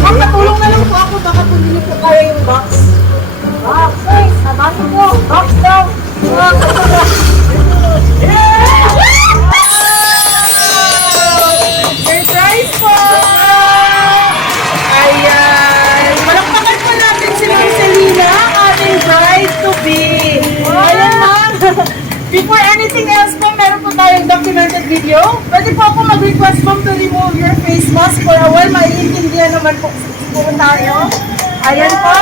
Ma'am, natulong na lang po ako. Baka po hindi po kaya yung box. Box, guys. Sabasin mo. Box daw. Surprise po! Ayan. Malakpakan po natin si Ma'am Selena, ating bride-to-be. Ayan, ma'am. Before anything else po, meron po tayong documented video. Pwede po ako mag-request ma'am to remove your face mask for a while. Maiintindihan naman po tayo. Ayan po.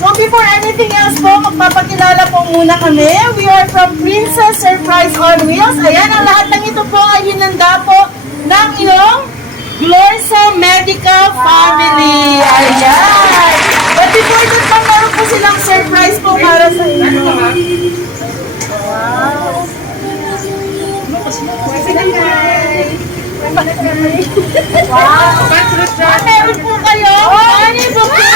So before anything else po, magpapakilala po muna kami. We are from Princess Surprise on Wheels. Ayan, ang lahat ng ito po ay hinanda po ng iyong Glorso Medical Family. Ayan. But before that po, meron po silang surprise po para sa inyo. Wow. Wow. Meron po kayo. Honey bouquet.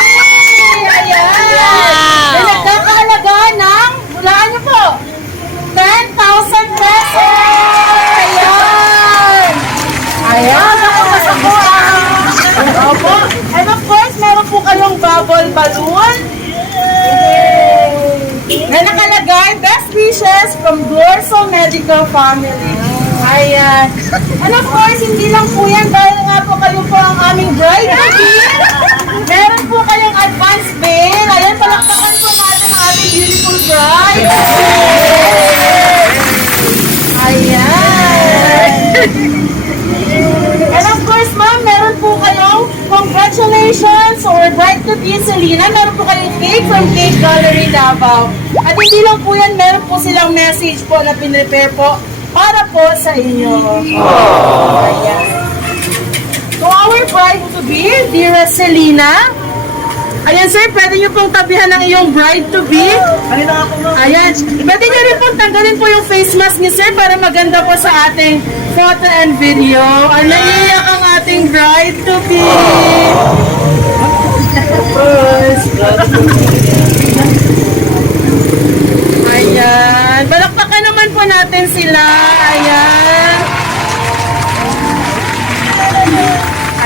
Ayan. May nagkakahalaga ng, hulaan niyo po, 10,000 pesos. Ayan. Ayan. Ako masakuha. Opo. And of course, meron po kayong bubble balloon. Na nakalagay, best wishes from Glorso Medical Family. Ayan. And of course, hindi lang po yan dahil nga po kayo po ang aming bride. Meron po kayong advance bill. Ayan, palakpakan po natin ang ating beautiful bride. Ayan. And of course, ma'am, meron po kayong congratulations or bride-to-be Selena. Meron po kayong cake from Cake Gallery Davao. At hindi lang po yan, meron po silang message po na pinrepare po para po sa inyo. Ayan. So our bride-to-be, dear Selena. Ayan sir, pwede nyo pong tabihan ng iyong bride-to-be. Ayan. Pwede nyo rin pong tanggalin po yung face mask niyo sir para maganda po sa ating photo and video. Naiiyak ang ating bride-to-be. Ayan. Balakpakan naman po natin sila. Ayan.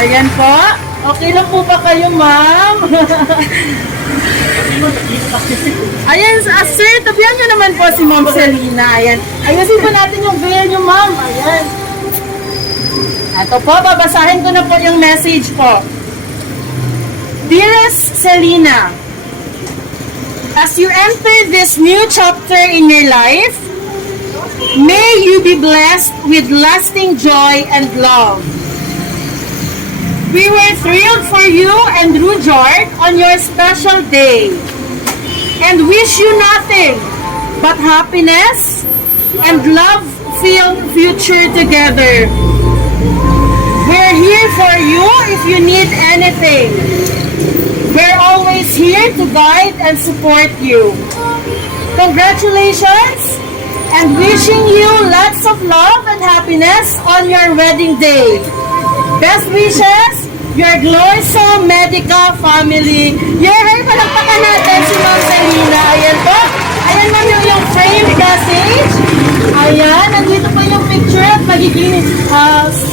Ayan po. Okay lang po ba kayo, ma'am? Ayan, sir, tabihan nyo naman po si Ma'am Selena. Ayan. Ayusin po natin yung veil nyo, ma'am. Ayan. At Ito po, babasahin ko na po yung message po. Dearest Selena, as you enter this new chapter in your life, may you be blessed with lasting joy and love. We were thrilled for you and Rujard on your special day and wish you nothing but happiness and love-filled future together. We're here for you if you need anything. We're always here to guide and support you. Congratulations and wishing you lots of love and happiness on your wedding day. Best wishes, your Glorso Medica family. Yay! Palakpakan natin si Ma'am Selena. Ayan po. Ayan mo yung frame message. Ayan, nandito po yung picture at magiging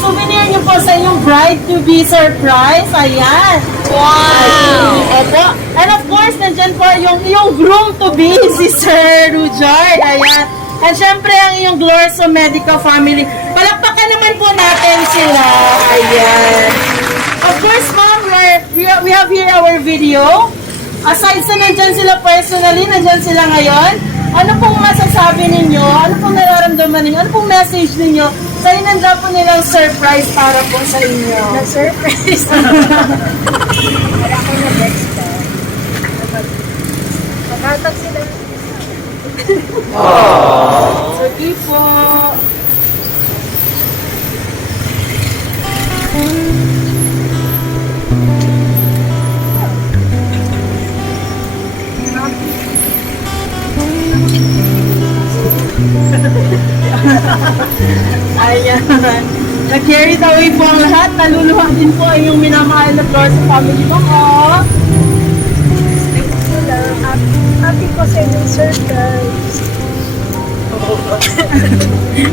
souvenir niyo po sa inyong bride-to-be surprise. Ayan. Wow! Opo. And of course, nandyan po yung groom-to-be, si Sir Rujard. Ayan. At syempre, ang iyong Glorso Medica family. Palakpakan naman po natin sila. Ayan. Of course, ma'am, we have here our video. Aside sa nandyan sila personally, nandyan sila ngayon. Ano pong masasabi ninyo? Ano pong nararamdaman ninyo? Ano pong message ninyo sa inanda po nilang surprise para po sa inyo? Na-surprise. Wala ko na next time. Maghatag sila. Sige po. Ayan. Nag-carried away po ang lahat. Naluluha din po ang iyong minamahal na floor sa family mo. Oh. Happy ko sa inyong surprise.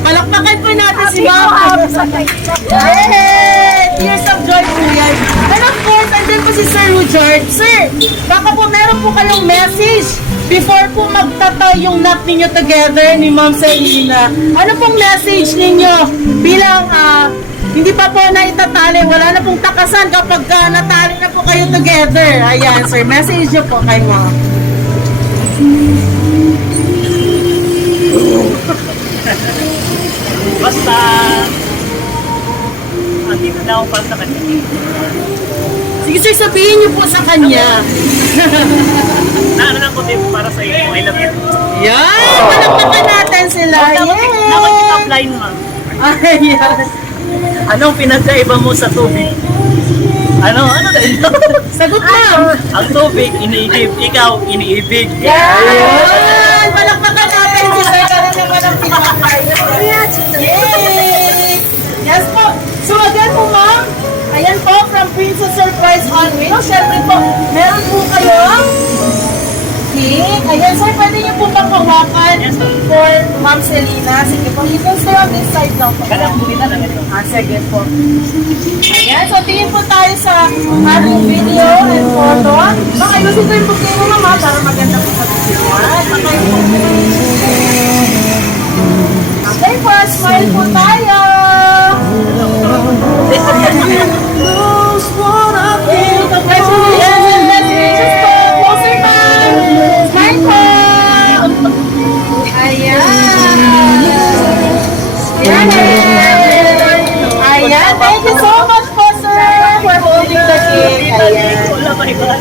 Palakpakan po natin si Happy ko, Mama. happy sa kayo. Yay! Tears of joy po yan. And of course, andyan po si Sir Rujard. Sir, baka po meron po kayong message before po magtatay yung knot ninyo together ni Ma'am Selena. Ano pong message ninyo bilang hindi pa po na itatali, wala na pong takasan kapag natali na po kayo together. Ayan, sir, message nyo po kay Ma'am. Basta, andito na ako para sa kanya. Sige sir, sabihin niyo po sa kanya. Naano lang ko din para sa iyo. I love you. Yan! Palakpakan natin sila. Dapat i-top line mo. Ayan. Anong pinagkaiba mo sa tubig? Ano dahil? Sagot na. Ang tubig, iniigib. Ikaw, iniibig. Ayan! Palakpakan natin si sir. Ganun naman ang pinakakaya. Yay! Yes po. So again po ma'am, ayan po from Princess Surprise on Wheels. Siyempre po, meron po kayong cake. Ayan sir, pwede niyo po bang hawakan for Ma'am Selena? Sige po, you can stay on this side lang po. Kailangan mo kita na ganito. Sige po. Ayan, so tingin po tayo sa ating video and photo. Baka ayusin ko yung bouquet mo mama para maganda po sa video. Okay po, smile po tayo. Congratulations and best wishes po. Closer ma'am. Smile po. Ayan. Ayan, thank you so much po sir for holding the cake. Ayan. Wala pa iba.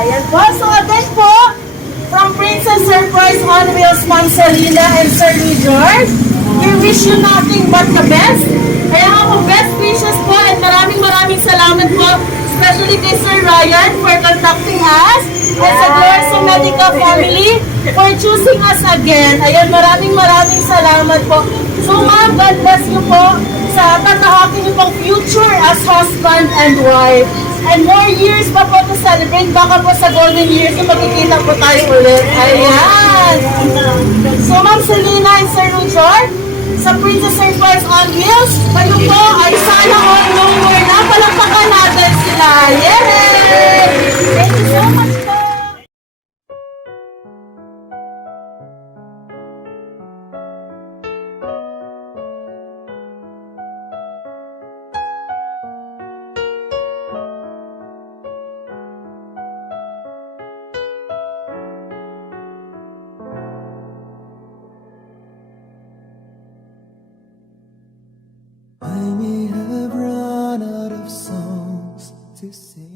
Ayan po. So again po, from Princess Surprise on Wheels, Ma'am Selena and Sir George, we wish you nothing but the best. Kaya nga po, best wishes po and maraming salamat po, especially kay Sir Ryan for contacting us and sa Glorso Medica family for choosing us again. Ayan, maraming salamat po. So ma'am, God bless you po sa tatahakin niyo pong future as husband and wife. And more years pa po to celebrate. Baka po sa golden years yung magkikita po tayo ulit. Ayan! So Ma'am Selena and Sir Richard, sa Princess Surprise on Wheels, kayo po ay sana all lower na. Palakpakan natin sila. Yay! Thank you so much po. to say